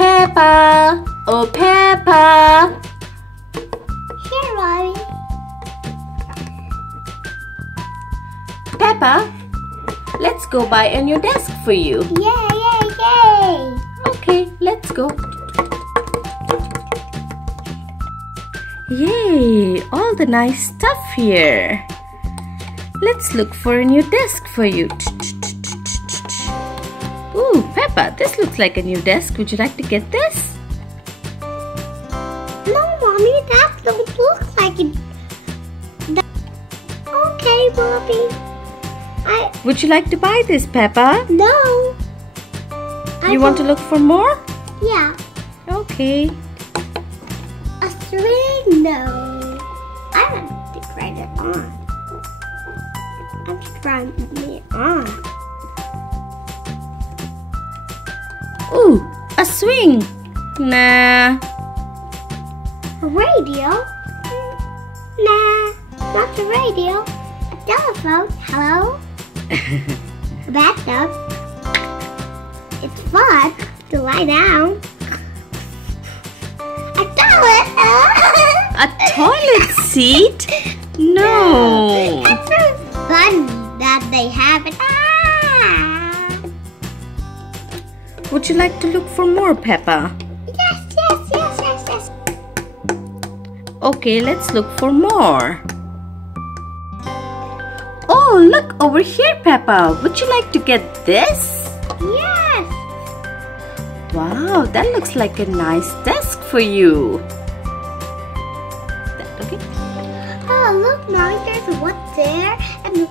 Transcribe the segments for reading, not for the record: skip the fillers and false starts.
Peppa! Oh, Peppa! Here, Mommy. Peppa, let's go buy a new desk for you. Yay, yay, yay! Okay, let's go. Yay, all the nice stuff here. Let's look for a new desk for you. Ooh, Peppa, this looks like a new desk. Would you like to get this? No, Mommy, that don't look like it. Okay, Mommy. Would you like to buy this, Peppa? No. You want to look for more? Yeah. Okay. A string, no. I want to try it on. I'm trying it on. Ooh, a swing. Nah. A radio? Nah, not a radio. A telephone? Hello? A bathtub? It's fun to lie down. A toilet? A toilet seat? No. It's so funny that they have it. Would you like to look for more, Peppa? Yes. Okay, let's look for more. Oh, look over here, Peppa. Would you like to get this? Yes. Wow, that looks like a nice desk for you. Okay. Oh, look, Mommy, there's one there. And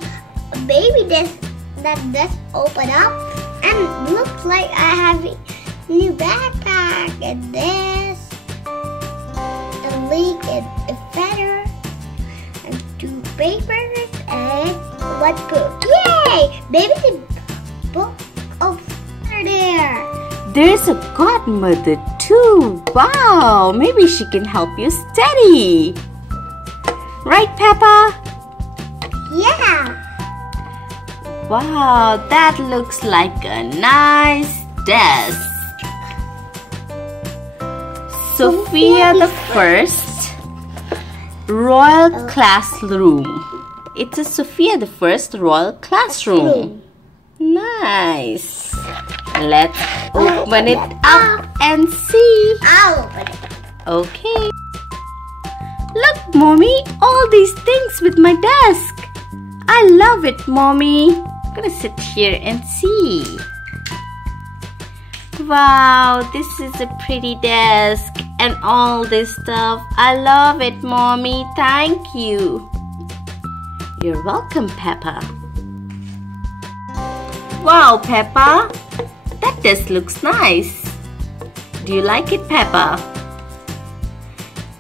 a baby desk that does open up. And looks like I have a new backpack and this. A link and a feather. And 2 papers and 1 book. Yay! Baby book of there. There's a godmother too. Wow, maybe she can help you study. Right, Peppa? Yeah. Wow, that looks like a nice desk. Sofia the First Royal Classroom. It's a Sofia the First Royal Classroom. Nice. Let's open it up and see. I'll open it. Okay. Look, Mommy, all these things with my desk. I love it, Mommy. I'm gonna sit here and see. Wow, this is a pretty desk and all this stuff. I love it, Mommy. Thank you. You're welcome, Peppa. Wow, Peppa. That desk looks nice. Do you like it, Peppa?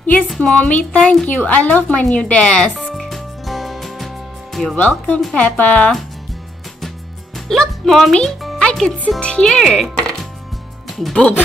Yes, Mommy. Thank you. I love my new desk. You're welcome, Peppa. Look, Mommy, I can sit here. Boop.